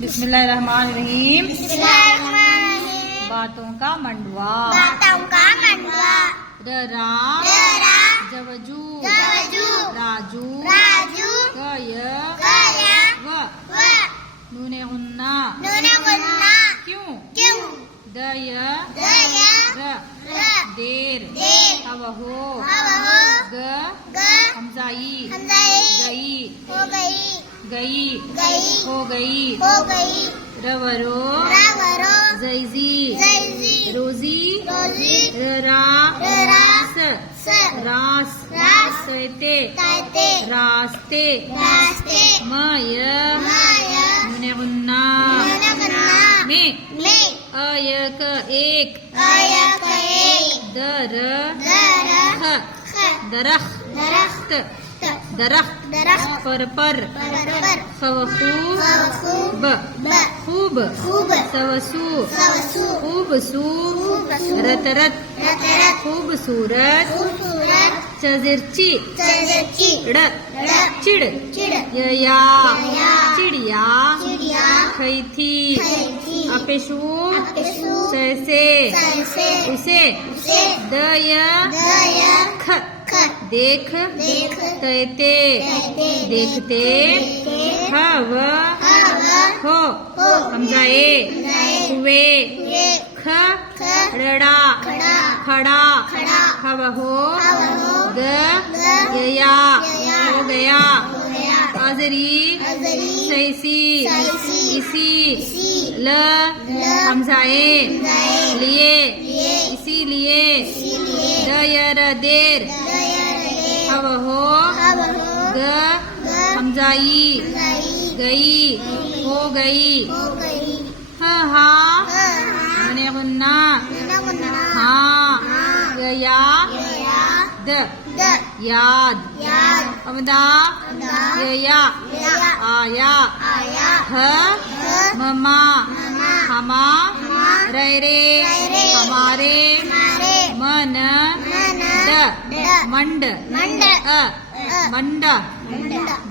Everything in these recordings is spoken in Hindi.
बिस्मिल्लाहिर्रहमानिर्रहीम। बातों का मंडवा। ररा जवजू राजू गय व नूने गुन्ना क्यों दय र देर हवहो ग हमजाई गई हो गई रवरो जैजी रोजी ररा रास सहते रास्ते मय नूने गुन्ना में अयक एक दरख्त पर खूब सवसू खूबसूरत खूबसूरत चजिरची चिड़ यया चिड़िया खैथी अपेशू सैसे उसे दय देख कहते देखते हव हो हमजाए हुए खड़ा हव हो गया हो गया अजरी सैसी इसी ल हमजाए लिए इसीलिए दयर देर हव हो ग हमजाई गई हो गई हा नूने गुन्ना हाँ गया याद अमदा गया आया ह ममा हमा रे हमारे मन मंड मंड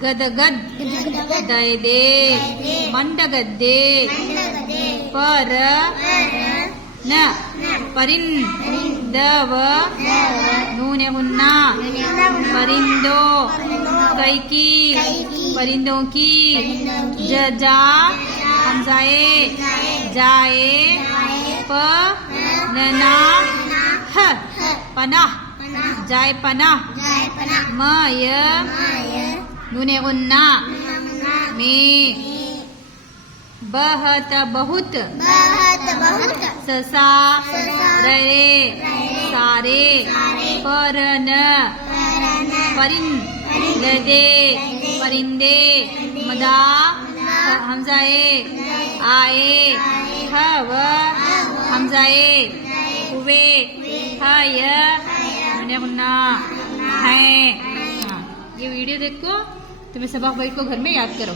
गदगद दे मंड गद्दे पर न परिंदव नूने गुन्ना परिंदो कैकी परिंदों की जा हमजाए जाए प नना ह पनाह जाए पनाह मय नूने गुन्ना में बहत बहुत ससा रे सारे पर न परिंदे परिंदे मदा हमजाए आए हव हमजाए हुए हय नूने गुन्ना है। ये वीडियो देखो, तुम्हें सबक भाई को घर में याद करो।